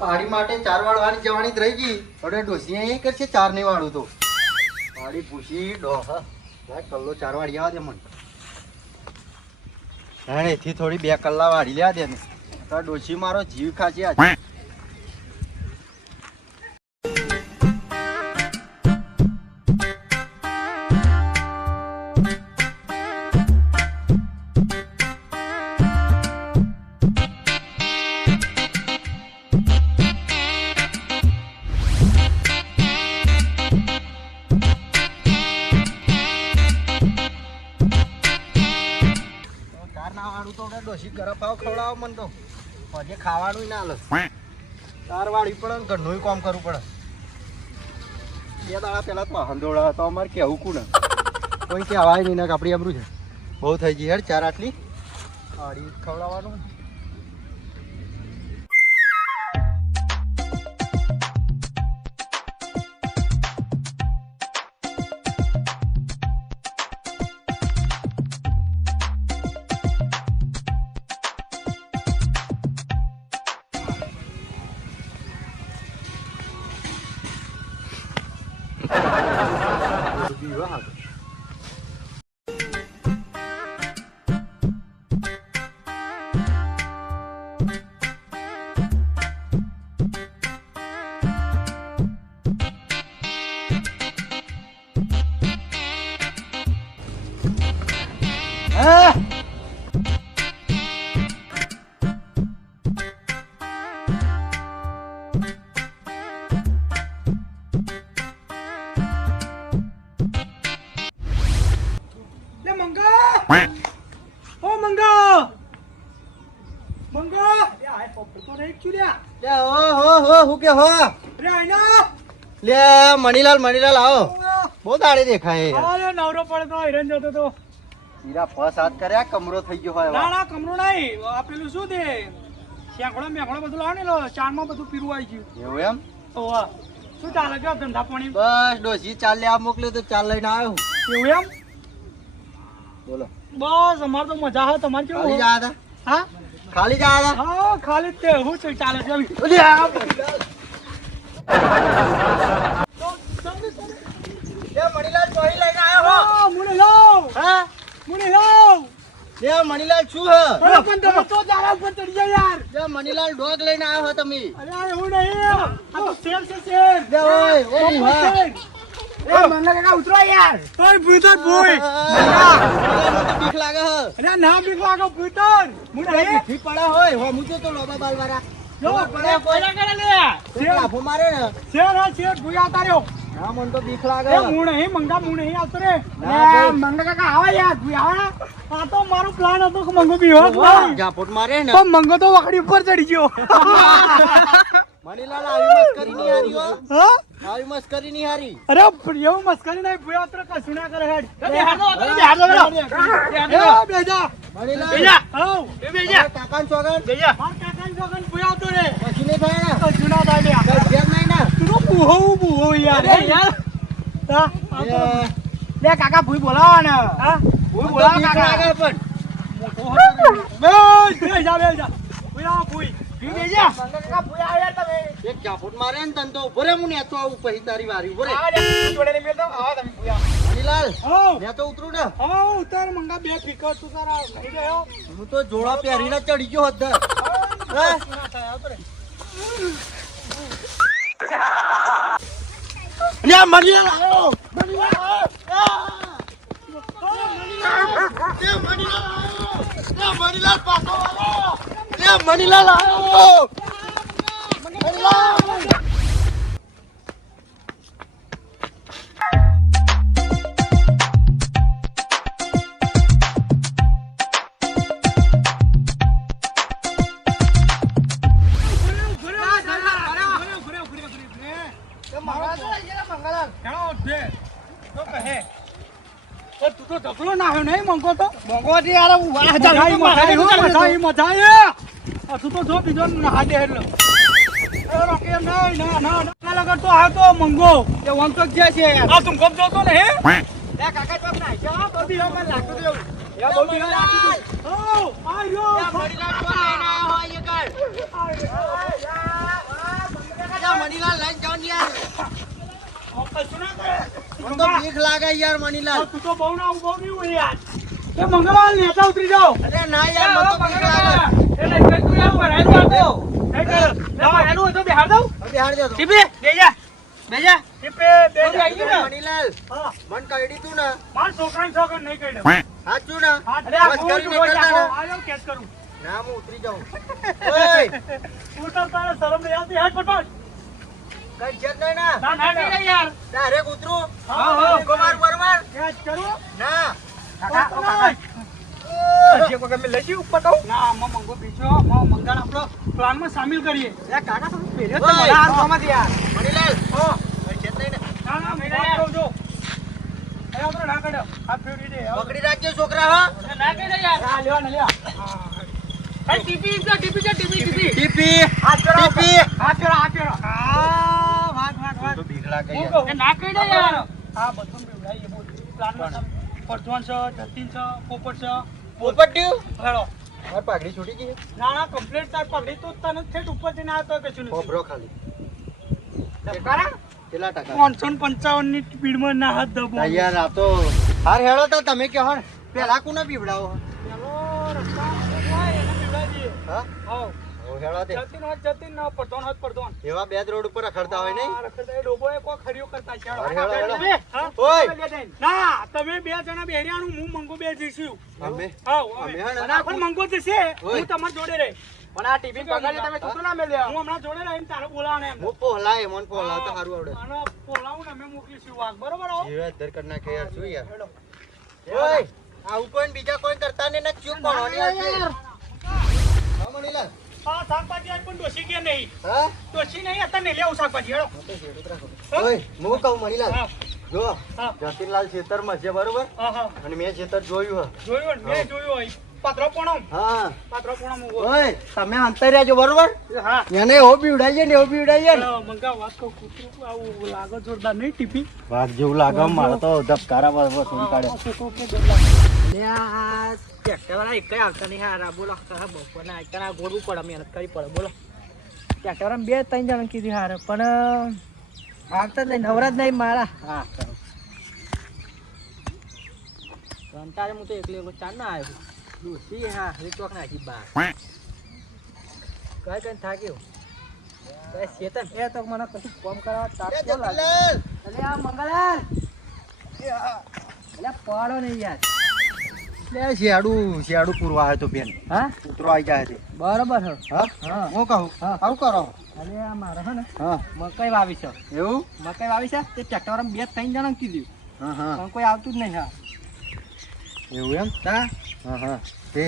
પાડી માટે 4 વાળવાની જવાની જ રહી ગઈ. હવે ડોસી એ કરશે 4 નહીં વાળું તો પાડી પૂછી ડોહ કલ્લો 4 વાળી આવા દે મને. હા એથી થોડી 2 કલ્લા વાળી લ્યા દે ને તો ડોસી મારો જીવ ખાશે આજે. ડોસી ગરમ ભાવ ખવડાવો મને તો હજે ખાવાનું ના લે 4 વાળી પડે ને ઘરનું કામ કરવું પડે. 2 દાડા પહેલા તો હંદોડા તો અમારે કેવું કુને કોઈ કહેવાય નહીં ને આપણી આબરૂ છે બહુ થઈ ગઈ યાર 4 આટલી વાળી ખવડાવવાનું. મણીલાલ આવો બહુ દાડે દેખાય. નવરો પડે તો હિરણ જતો તો હીરા ફસ હાથ કર્યા કમરો થઈ ગયો હોય. ના કમરો નહીં આ પેલું શું દે શેકડો મેકડો બધું લાવે ને ચારમાં બધું પીરું આવી ગયું. એવું એમ? ઓવા શું ચાલે છે ધંધા પાણી? બસ ડોસી ચાલે આ મોકલ્યો તો ચાલ લઈને આવ્યો. એવું એમ? બોલો. બસ અમાર તો મજા આવે. તમારે કેવું? ખાલી જા હતા. હા ખાલી જા હતા. હા ખાલી જ તે હું છે ચાલે છે. મણીલાલ ચોઈ લઈને આવ્યો હો. મુણીલાલ હા મુણીલાલ લે મણીલાલ શું હે? પણ તમે તો જારા ઉપર ચડી જાય યાર. લે મણીલાલ ડોગ લઈને આવ્યો હો તમે. અરે એવું નહીં આ તો શેર છે શેર. લે ઓય ઓ હા એ મને કાકા ઉતરો યાર. ઓય ભૂતર ભૂઈ બીક લાગે હે. અરે ના બીક લાગે ભૂતર. મુને ઠી પડે હોય હો મુજો તો લોબા બાલ વાળા જો પડે કોઈના કરે લે શેર લાફો મારે ને. શેર હા શેર ભૂઈ આવતા રહ્યો. હા મન તો બીક લાગે. એ મુણે હે મંગા મુણે હે આવતો રે. મંગા કાકા આવા યાર ભૂઈ આવા. આ તો મારો પ્લાન હતો કે મંગો બીવો જાપોટ મારે ને તો મંગો તો વાકડી ઉપર ચડી ગયો. મણીલાલ આવી મસ્કરી નહીં હારી હો. હા આવી મસ્કરી નહીં હારી. અરે એવું મસ્કરી નહીં ભૂઈ આવતો કશું ના કરે હેડ. બેજા મણીલાલ બેજા આવ એ બેજા કાકાન ચોગન બેજા માર કાકાન જોગન ભૂઈ આવતો રે. પછી નહીં થાય ને કશું ના થાય લે. કઈ ઘેર નહીં ને. તું બુહો યાર. યાર હા લે કાકા ભૂઈ બોલાવા ને. હા ભૂઈ બોલાવા કાકા લાગે પણ બેજા ભૂઈ આવ ભૂઈ બેજા કાકા ભૂઈ આવ યાર તમે. એક જાપોટ મારે ને તન તો ઉભો રે હું નેતો આવું પછી તારી વારી ઉભો રે. જોડે ને મેલતો આવા તમે ભૂઈ આવ. મણીલાલ આવ મેં તો ઉતરું ને. આવ ઉતાર મંગા બે ફિકર તું તારા લઈ રહ્યો. હું તો જોડા પહેરીને ચડી ગયો હતો. હા લે મણીલાલ આવ્યો. મણીલાલ પાછો આવ્યો. લે મણીલાલ આવ્યો. મણીલાલ તું તો ઢગલો ના આવ્યો નહીં મંગો તો મોગો થી યાર વાહ મજા તું તો જો બીજો ના દે એટલે રોકે નહીં ના લગર તો આ તો મંગો એ વન તો જે છે યાર આ તું ગપ જોતો ને હે લે કાકા ચોક ના જા બબી હમણાં લાગતો દેવ યા બબી લાગતો ઓ આયો યા મરીલા તો લેના હોય કર યાર મનીલાલ લઈને જાઓ ને યાર કશું ના કરે. મને તો બીક લાગે યાર મનીલાલ તું તો બહુ ના બહુ નહીં હોય યાર. એ મંગળવાર નેતા ઉતરી જાઓ. અરે ના યાર મને તો બીક લાગે એટલે તું યાર ભરાઈ જાઓ. એનું હોય તો બિહાર દઉં. હવે હાર દે તો ટીપી બેજા બેજા ટીપી બેજા આવી ગયું ને. મનીલાલ હા મન કઈડી તું ને માર છોકરાને છોકરા નહીં કહી દઉં. સાચું ને અરે આ બસ ગોળ કરીને ગોળ કરતા ને. આયો કેસ કરું. ના હું ઉતરી જાઉં ઓય ઉતર તારે શરમ નહીં આવતી હાથ પટોળ. કઈ છે જ નહીં ના ના ના નહીં યાર. ડાયરેક્ટ ઉતરું હા, હા. કુમાર બરોબર કેસ કરું. ના જે વગર મેં લઈ જઈ ઉપર તો ના આમાં મંગો બીજો આમાં મંગાણ આપણો પ્લાનમાં સામેલ કરીએ. એ કાકા તમે પહેર્યો ઓય, મને હાથ કોમાંથી યાર મનીલાલ હા. કઈ છે જ નહીં ને ના ના મેં કહું જો એ આપણો ના કાઢ્યો હાથ ફેરવી દે. પકડી રાખજો છોકરા હા ના કહી દે યાર. હા લેવા ને લેવા. ભાઈ ટીપી છે ટીપી છે ટીપી ટીપી. ટીપી હાથ ફેરો ટીપી હાથ ફેરો હાથ ફેરો. વાગ વાગ વાગ. તો બીક લાગે હું યાર કહું. એ ના કહી દે યાર. હા બધું બેવડાઈએ બોલ. પ્લાનમાં પરજવાન છે જતીન છે પોપટ છે. પોપટ્યું હેડો. માર પાઘડી છૂટી ગઈ ના ના કમ્પ્લીટ તાર પકડી તો તને ઠેઠ ઉપર જઈને આવ્યો તો કશું નથી. ખોબરો ખાલી કારા કેટલા ટકા 555 ની સ્પીડમાં ના હાથ દબો. ના યાર આ તો હાર હેળો તો તમે કહો ને પેલા કોને પીવડાવો પેલો રસ્તા હોય એને પીવડાવીએ. હા હાઉ. ઓ હેળો તે જતીન હોત જતીન ના પડધોન હોત પડધોન. એવા બે જ રોડ ઉપર રખડતા હોય નહીં આ રખડતા એ ડોબો એ કોઈ ખરીઓ કરતા છે. અરે હેળો, હેળો. હા? ઓય. ના તમે બે જણા બેરિયાનું હું મંગો બે જઈશું. અમે હાઉ, અમે અમે. હે ને? અને આ પણ મંગો જશે ઓય. હું તમારી જોડે રહે. પણ આ ટીવી પગાડી તમે છૂટું ના મેલ્યા. હું હમણાં જોડે રહીને તારે બોલાવવાને એમ. હું પોહલાય મન પોહલા તો સારું આવડે અને બોલાવું ને અમે મોકલીશું વાઘ બરોબર આવો. જીવે દર કર નાખે યાર શું યાર હેડો. ઓય આવું કોઈ બીજા કોઈ કરતા ને ના ચૂપ પડવાની હશે હા મનીલાલ આ શાકભાજી આજ પણ ડોસી ગયા નહીં. હા ડોસી નહીં હતા ને લેવું શાકભાજી હેડો. ઓય હું કહું મનીલાલ હા જો હા જતીનલાલ ખેતરમાં છે બરોબર હા હા અને મેં ખેતર જોયું જોયું ને? મેં જોયું હોય. પાત્રો પોણમ હા પાત્રો પોણમ ઉભો. ઓય તમે અંતર રહેજો બરોબર હા એને એવો બીવડાઈએ ને એવો બીવડાઈએ ને મંગા વાત કહું કૂતરું આવું લાગે જોરદાર નહીં ટીપી. વાઘ જેવું લાગે મારે તો ધબકારા બરોબર સુન કાઢે કૂતરું કે જોરદાર. ટ્રેક્ટરવાળા એક આવતા નહીં હારા બોલો બપોરના આજકાલ ગોળવું પડે મહેનત કરવી પડે બોલો ટ્રેક્ટરવાળા 2-3 જણ કીધું હારે પણ આવતા જ નહીં નવરા જ નહીં મારા હા રંટારે હું તો એકલી ચાર ના આવ્યો ડૂસી હા રીટોક નાખી બાર કઈ કઈ થાક્યો ચેતન એ તો મને કશું કોમ કરવા તાપતો લાગે અલે આ મંગળાલ અલે પડો નહીં યાર લે શિયાળું પૂરવા આવે તો બેન હા કૂતરો આવી જાય છે બરોબર હે હા હા હું કહું હા. આવું કરો અરે આ મારે હે ને હા મકઈ વાવી છે એવું મકઈ વાવી છે તે ટ્રેક્ટરમાં 2-3 જણા કીધું હા હા પણ કોઈ આવતું જ નહીં હા એવું એમ હા હા હા તે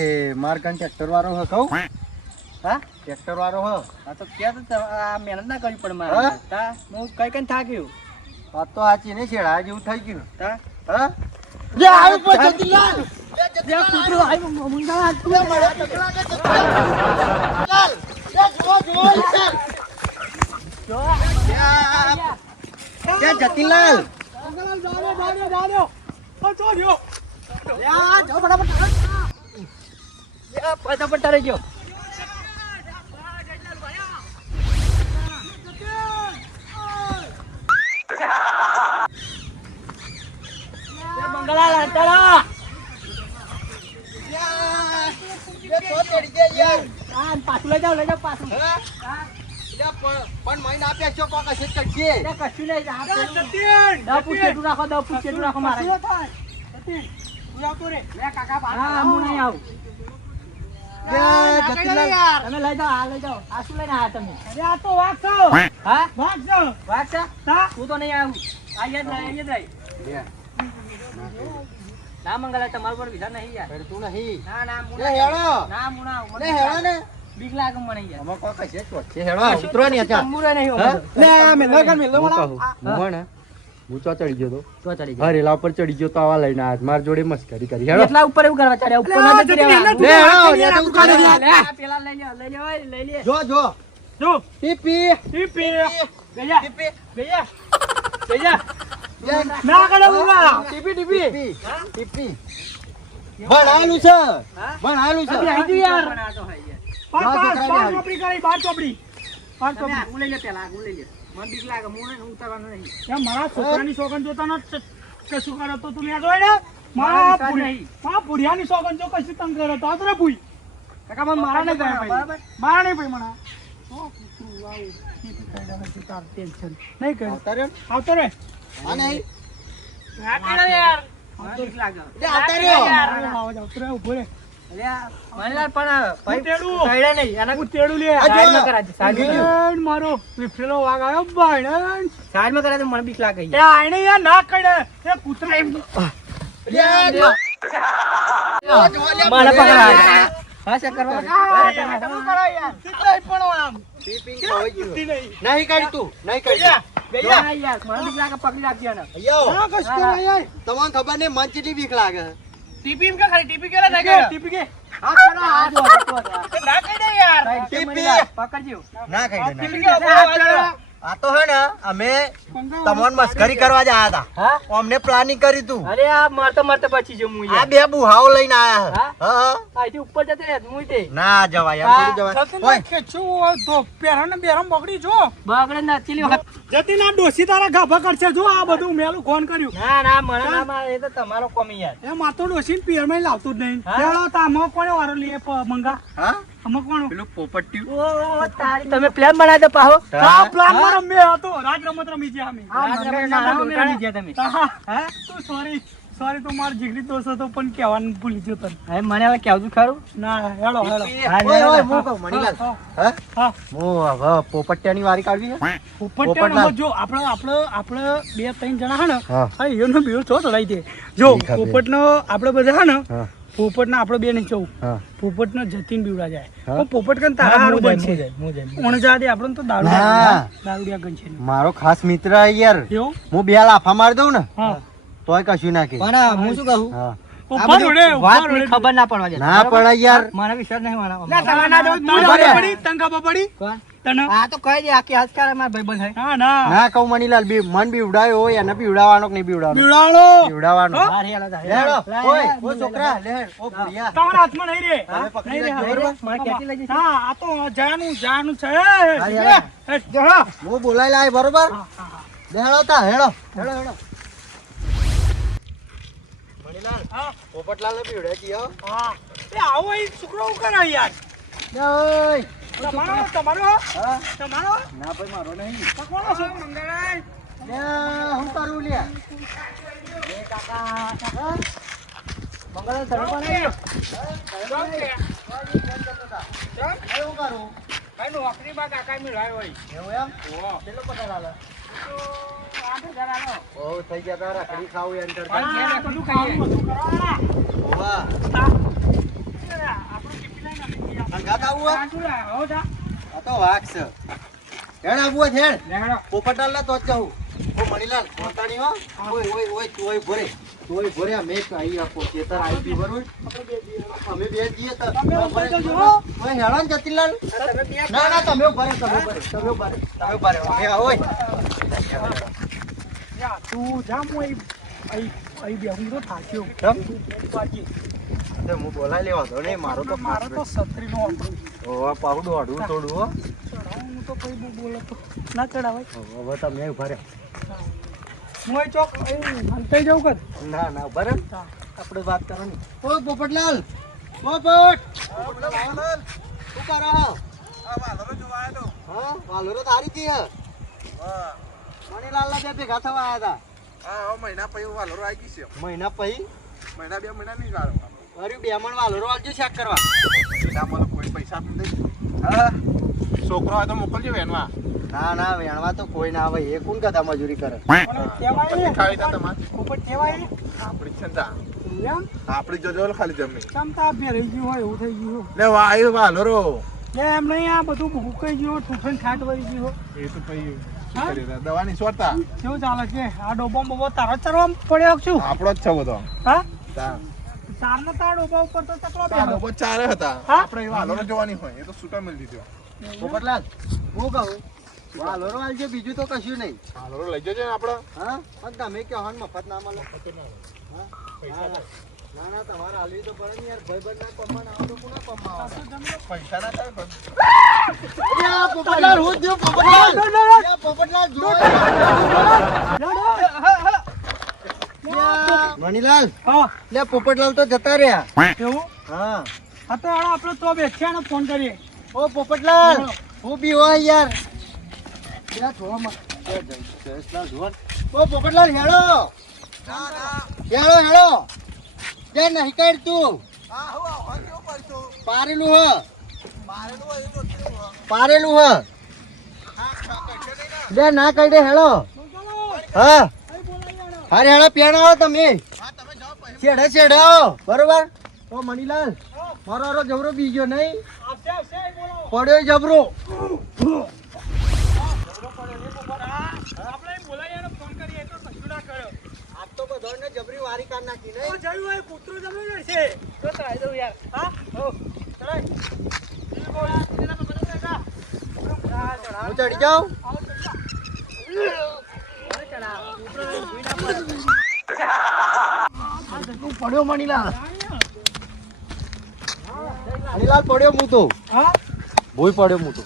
મારકન ટ્રેક્ટર વાળો હ કહું હા ટ્રેક્ટર વાળો હ આ તો કે આ મહેનત ના કરવી પડે હા? મારે તા હું કઈ કઈ થાક્યું વાત તો સાચી નહીં છેડા જેવું થઈ ગયું તા હા લે આવી પહોંચો જતીનલાલ જે કૂતરો આવ્યો મંગળા જતીનલાલ ફટાફટ રહી ગયો મંગળા ચાલો પાછું લઈ જાઓ પાછું પણ મહિના આપ્યા છો કોક હશે ચડશે કશું નહીં દસ ફૂટ રાખો મારે હા હું નહીં આવું જતીનલાલ તમે લઈ જાઓ આ શું લઈને આવ્યા તમે અરે આ તો વાઘ છે. હા વાઘ છે. વાત છે હા? હું તો નહીં આવું અહીંયા જ રહી ના મંગળા તમારા પર વિધાન નહીં યાર તું નહીં ના ના હું લે ના હેળો. આવું. ના હું ના આવું. લે હેળો ને બીક લાગે મને યાર આમાં કોક હશે ચોટશે હેળો ઉતરો ને અચ્છા તંબુરે નહીં હા? હોતો. હું હે ને હું ચો ચડી ગયો તો તો ચડી ગયો. હરેલા ઉપર ચડી ગયો તો આવા લઈને આજ માર જોડે મસ્કરી કરી હેળો એટલા ઉપર એવું કરવા ચડ્યા ઉપર લે, નથી રહેવાનું. જતી લે હેળો લે, લે તું કાઢે લે, લે. આ પેલા લઈ લે ઓય, લઈ લે જો જો જો ટીપી ટીપી ગયા ટીપી ગયા ગયા લે. ના કરે ઉભા. ટીપી ટીપી ટીપી ભણાયેલું છે ભણાયેલું છે તમે આવી જાઓ યાર. બાર ચોપડી કરી બાર ચોપડી પાંચ તમે ટોપી. આગું લઈ લે પેલા આગું લઈ લે મને બીક લાગે હું ને ઉતારવાનું નહીં એ મારા છોકરાની સોગન જોતા ન કશું કરો તો તું યાદ હોય ને મારા વિશ્વાસ નહીં. પુડિયાની સોગન જો કશું તંગ કરે તો આતરે ભૂઈ કાકા મને મારા નહીં ગયા બરાબર. ભાઈ મારા નહીં ભાઈ મને ઓ કૂતરું આવું ઠીક કાઢ્યા પછી તાર ટેન્શન નહીં કર્યું આવતા રહ્યો આવતો રે હા નહીં યાર બીક લાગે લે આવતા રહ્યો આવતો રે ઉભો રે મનીલાલ પણ ભાઈ હું તેડું. કઈડે નહીં એના હું તેડું લે સાઈડમાં કરાવજે, સાઈડમાં. એન મારો વિફરેલો વાઘ આવ્યો ભાઈ સાઈડમાં કરાવજે, મને બીક લાગે એ આઈને યાર ના કડે એ કૂતરા એમ મને પકડાય હા શક્કર ટીપિંગ ખવાઈ ગયું. નહીં કાઢ તું નહીં કાઢ યાર મને બીક લાગે પકડી રાખજે એને અહીંયા તમને ખબર નહીં મન કેટલી બીક લાગે ટીપી કે ખાલી ટીપી કેલા નાખે ટીપી કે હા ચલો આ જો ના કહી દે યાર ટીપી. પકડજો ના ખાઈ દે ટીપી કે આ તો હે ને અમે તમને મસ્કરી કરવા જ આયા હતા હા અમને પ્લાનિંગ કરી તું અરે આ મરતો મરતો બચી જો હું આ બે બુહાઓ લઈને આયા હા? હા અહીંથી ઉપર જતે રહે હું તે ના જવાય એમ થોડું જવાય ઓય કે છું તો પેરા ને બેરમ બગડી જો બગડે ના ચીલી વખત જતી ના ડોસી તારા ગાભા કરશે જો આ બધું મેલું ફોન કર્યું ના ના મને ના મારે એ તો તમારો કોમી યાર એ માતો ડોસી ને પિયર માં લાવતું જ નહીં હા? ચાલો તો આમાં કોને વારો લઈએ મંગા હા આમાં કોણ પેલું પોપટિયું ઓ તારી તમે પ્લાન બનાવી દો પાહો આ પ્લાન માં રમ્યા હતો રાજ રમત રમી ગયા અમે રાજ રમત ના રમી રમી ગયા તમે. હા તું સોરી તો મારો જીગરી દોસ્ત હતો પણ કહેવાનું ભૂલી ગયો તને હવે મને હવે કેવું ખરું ના હેડો હેડો ઓય ઓય હું કહું મણીલાલ હા હા હું હવે પોપટિયાની વારી કાઢવી છે પોપટિયાનો જો આપણે બે ત્રણ જણા હે ને હા. હા એનો બીજો છો ચડાઈ દે જો ઈ ખબર. પોપટનો આપણે બધા હે ને હા પોપટના આપણે બે નહીં જવું હા પોપટનો જતીન બીવડા જાય હા. પણ પોપટ કન તારા હારું બનશે ઓણ જા દે આપણે તો દારૂડિયા ગન છે મારો ખાસ મિત્ર હે યાર એવું હું બે લાફા મારી દઉં ને હા તોય કશું ના કે પણ હું શું કહું હા ઉપર ઉડે વાત ઉપર ની ઉડે ખબર ના પડવા દે ના પડે યાર મને વિશ્વાસ નહીં ના મારા તને ના દઉં તું ખબર ખબર હે. પડી તંગા પડી કોણ તને આ તો કહી દે આખી આજકાલ મારા ભાઈબંધ હે ના ના ના કહું મણીલાલ મન બીવડાયો હોય એને બીવડાવવાનો કે નહીં બીવડાવવાનો બીવડાળો બીવડાવવાનો હા? બાર હેલો જા હેડો લા, ઓય લા, ઓ છોકરા લે ઓ ભુરિયા તમારા હાથમાં નહીં રે તમે પકડી નહીં રે, રાખજો, હા, બરોબર? મારે ક્યાંથી લઈ જશે? હા આ તો જાનું છે હાલી, એ, જરા. હું બોલાઈ લાય બરોબર હા, હા, હા. હેડો તા હેડો હેડો હેડો મણીલાલ હા, પોપટલાલ ને બીવડે કીયો હા. એ આવો અહીં છોકરો હું કરે યાર ઓય તમારો હા તમારો ના ભાઈ મારો નહીં પકવાડો છો મંગળાય લે હું કરું લ્યા એ કાકા હા? મંગળ સડકો નહીં હું કરું ભાઈ નોકરી બા કાકા મેં લાવ્યો હોય એવું એમ કેટલો પગાર આલે તો 8,000 આલો ઓ થઈ ગયા તા રાખડી ખાવું એમ કરતા પણ ઘેર બધું ખાઈએ બધું કરવા ઓવા આપણું ટિફિન લઈને આવી ગયા. અંગાત આવું હે? આટલું લાય, હો જા. આ તો વાઘ છે હેડ આવું છે હેડ લેવડો. પોપટલાલ ને તો જ કહું ઓ મણીલાલ પોતાની હો ઓય ઓય ઓય તોય ભરે અમે કઈ આપો ખેતર આવી ગયું બરોબર અમે બે જઈએ તો તમે ઉપર તો જુઓ. ઓય હેડો ને જતીલાલ ના ના તમે ભરે અમે ઓય યા, તું જા, હું અહીં બેહું તો થાક્યો. કેમ બાકી. તે હું બોલાઈ લેવા દો નહીં મારો તો મારો તો છત્રીનો હતો. ઓવા પાવડું હડું થોડું હો ચડાવું તો કઈ બહુ બોલતો ના ચડાવાય. હવે તમે ભરે હું અહીં ચોક અહીં હલતાઈ જાઉં કદ. ના ના ભરે હા. આપણે વાત કરવાની ઓ પોપટલાલ પોપટ શું કરો હો હા વાલોરો તારી કી હે મણીલાલ ના બે ભેગા થવા આયા હતા મહિના પછી અરે બે મણ વાલોરો આવજો શાક કરવા છોકરો હોય તો મોકલજો વેનવા ના ના વેણવા તો કોઈ ના આવે એ કોણ ગધા મજૂરી કરે પણ કહેવાય ને, ખાવી તા તમારે ઉપર કહેવાય ને. આપણી ચિંતા એમ આપણી જોજો ખાલી જમી ચમતા ભેરાઈ ગયું હોય એવું થઈ ગયું લે વાયુ વાલોરો લે એમ નહીં આ બધું ભૂકાઈ ગયું ઠૂઠણ ખાટ વળી ગયું એ તો પછી હા? શું કરીએ દવાની સોરતા કેવું ચાલે છે આ ડોબો બોબો તારો ચરવા પડ્યો છું આપણો જ છે બધો હા તા ચારનો તાર ડોબા ઉપર તો ચકલો આ બેહો. લોકો ચારે હતા હા? આપણે વાલોરો જોવાની હોય એ તો છૂટા મળી દીધો પોપટલાલ હું કહું વાલોરો આવજો બીજું તો કશું નહીં વાલોરો લઈ જજો ને આપણે હા પણ તમે કહો હન મફત ના મળે હા? ના ના તમારે હાલવી તો પડે ને યાર ભાઈ બંધ ના કમવા ના આવો તો કોના કમવા આવે? પૈસા ના થાય પોપટલાલ હું થયું પોપટલાલ પોપટલાલ જો મણીલાલ હા લે પોપટલાલ તો જતા રહ્યા એવું હા આ તો હાલો આપણે તો બેઠ્યા ને ફોન કરીએ ઓ પોપટલાલ હું બી હોય યાર ઓ પોપટલાલ હેડો હેડો જે નહીં કાઢ તું પારેલું હ પારેલું હ બે ના કાઢે હેડો હા હારે હેડો પેણાવો તમે છેડે છેડે આવો બરોબર તો મણીલાલ મારો હારો જબરો બીજો નહીં પડ્યો જબરો આપણે બોલાવીએ ને ફોન કરીએ તો કશું ના કર્યો આજ તો બધાને જબરી વારી કાઢ નાખી નહીં જયું હોય કૂતરું જમી છે તો ચડાઈ દઉં યાર હા હો ચડાઈ હું ચડી જાઉં પડ્યો મણીલાલ મણીલાલ પડ્યો હું તો હા ભોય પડ્યો હું તો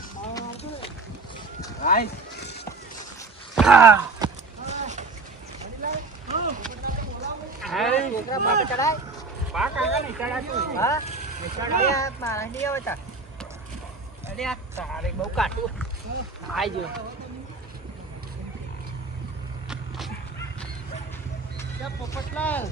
પોપટલાલ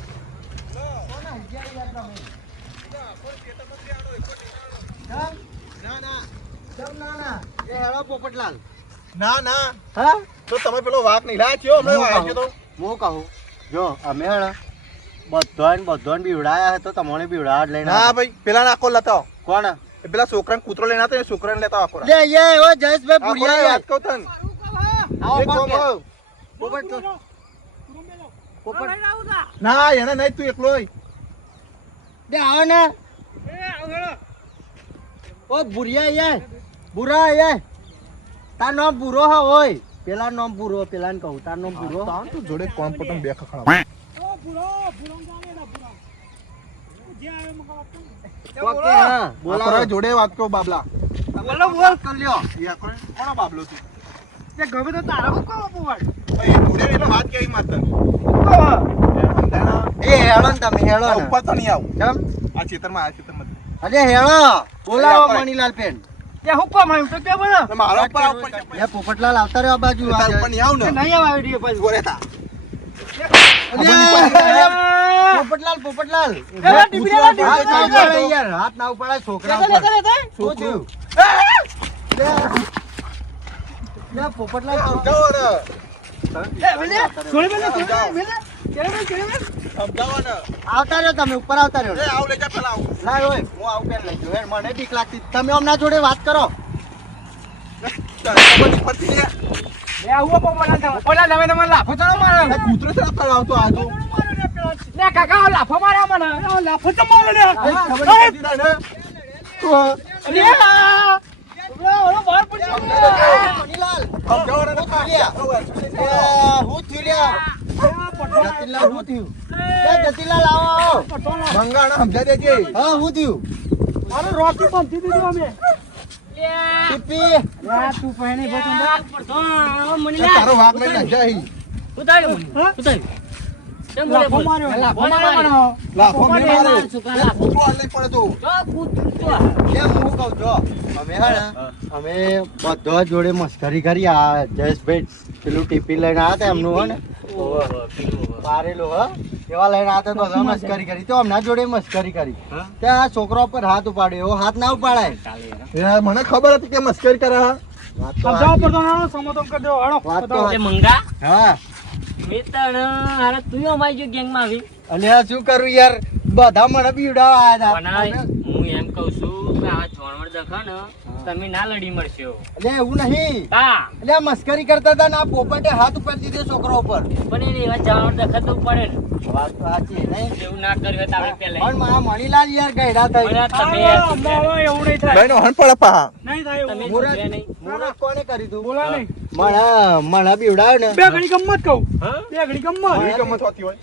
પોપટલાલ ના ના હા તો તમે પેલો વાઘ નહીં લાયા છો હમણાં આવી ગયો તો હું કહું જો અમે બધાને બીવડાયા તો તમને બીવડાટ લઈને ના ભાઈ પેલા આખો લેતા આવો. કોણ એ પેલા છોકરાને કૂતરો લઈને આવતો એ છોકરાને લેતા આવો આખો. લે યે ઓ જયેશભાઈ આખો પુરિયા વાત કહું તને. આવો એક કોણ કે? કોમ. પોપટ પોપટ ના એને નહીં તું એકલો હોય. દે આવો ને ઓ ભુરિયા યે બુરા યે તાર નામ બુરો હા હોય પેલા નામ બુરો પેલાને કહું તાર નામ બુરો તાણ તું જોડે કોમ પતંગ બે ખખડાવ. ઓકે હા બોલાવો બોલાવો જોડે વાત કહું બાબલા. બોલો બોલ કર લ્યો એ આખો કોનો બાબલો છે? તે ગમે તો તારા હું કહો બોલ ભાઈ એ જોડે એટલે વાત કેવી માતર. એ હેળો ને તમે હેળો ને ઉપર તો નહીં આવું. કેમ આ ખેતરમાં આ ખેતરમાં. અરે હેળો બોલાવો આપણે. મણીલાલ પેન તે હું કહો મારું તો કે બોલો તો મારા ઉપર આવું પડશે. એ પોપટલાલ આવતા રહ્યો આ બાજુ તાર ઉપર નહીં આવું ને. નહીં આવે રે પછી ગોરે થા. પોપટલાલ પોપટલાલ પેલા ટીપીલા હાથ ના ટીપીલા ઉપાડે યાર હાથ ના ઉપાડે છોકરા લે ઉપર લે લે શું થયું લે પોપટલાલ સમજાવો ને. સમજાવો ને. આવતા રહ્યો તમે ઉપર આવતા રહ્યો એ આવ લઈ જા પેલા આવું. લાય ઓય હું આવું પેન લઈ જાઉં મને બીક લાગતી તમે અમના જોડે વાત કરો ઉપરથી લે. લે આવો પોપલા તમે મને લાફો ચડો મારો આ કૂતરો છે ને આવતો આજો. લે કાકા લાફો માર્યા મને લાફો તો મારો લે ખબર નથી ને. લે ઓલો બહાર પડી ગયો મણીલાલ સમજાવો ને. હું થયું લ્યા જતીનલાલ હું થયું જતીનલાલ આવો આવો મંગાણા સમજાઈ દેજે. હા હું થયું મારો રોકી બંધી દીધું અમે ટીપી તું પહેણી બતન તારો વાઘ લઈને જાય. લાફો માર્યો લાફો માર્યો લાફો મેં માર્યો. કૂતરો હાલ નહીં પડે તો. કેમ હું કહું છો અમે હે ને અમે બધા જોડે મસ્કરી કરી આ જયેશભાઈ પેલું ટીપી લઈને આવ્યા હતા એમનું હે ને પારેલું હ એવા લઈને આવ્યા તો બધા મસ્કરી કરી તો અમના જોડે મસ્કરી કરી ત્યાં આ છોકરા ઉપર હાથ ઉપાડ્યો એવો હાથ ના ઉપાડાય યાર મને ખબર હતી કે મસ્કરી કરે હા. વાત તો સમજાવો સાચી. પડતો ના સમાધાન કરી દો હાલો વાત તો તે મંગા હા મેતણ હારે તું અમારી જો ગેંગમાં આવી અને આ શું કરું યાર બધા મને બીવડાવા આવ્યા પણ હતા હું એમ કહું છું કે આ જોણવણ દખા ને તમે ના લડી મળશો એટલે એવું નહીં હા એટલે આ મસ્કરી કરતા હતા ને આ પોપટે હાથ ઉપર દીધો છોકરા ઉપર પણ એને એવા જાણવણ દખા તો પડે ને વાત તો સાચી નહીં એવું ના કર્યું હોય તો આપણે પહેલા પણ મારા મણીલાલ યાર ગયડા થઈ પણ તમે એવું નહીં થાય ભાઈનો હણ પડે પા. નહીં થાય તમે એવું છોકરા નહીં મુરત કોને કરી તું બોલા નહીં મને બીવડાવ્યો ને બે ઘડી ગમત કહું હા બે ઘડી ગમત એવી ગમત હોતી હોય.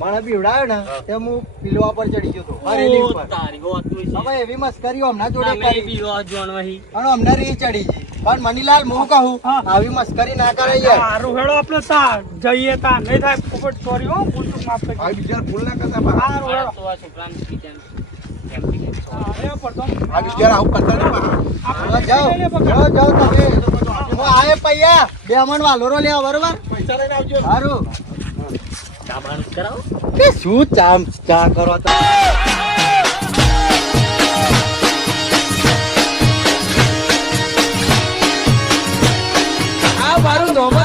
મને બીવડાયો ને તે હું પીલવા પર ચડી ગયો હતો હરેલી ઉપર તારી હોતું છે. હવે એવી મસ્કરીઓ હમણાં જોડે તમે કરી બી વાત જાણવાહી. અને અમને રી ચડી ગઈ પણ મનીલાલ હું કહું હા. આવી મસ્કરી ના કરે યાર સારું હેડો આપણે તા જઈએ તા નહીં થાય પોપટ સોરી હો ભૂલ ચૂક માફ કરજો. આ બીજા ભૂલ ના કરતા બા. સારું હેડો તો આ છોકરાને કીધું. હા, એ પડતો. આ બીજા આવું કરતા નહીં બા. હવે જાઓ જાઓ તમે હું આયે પૈયા 2 મણ વાલોરો લેવા બરોબર પૈસા લઈને આવજો. સારું ચા પાણી કરાવો. કે શું ચા કરો તો આ મારું નોમ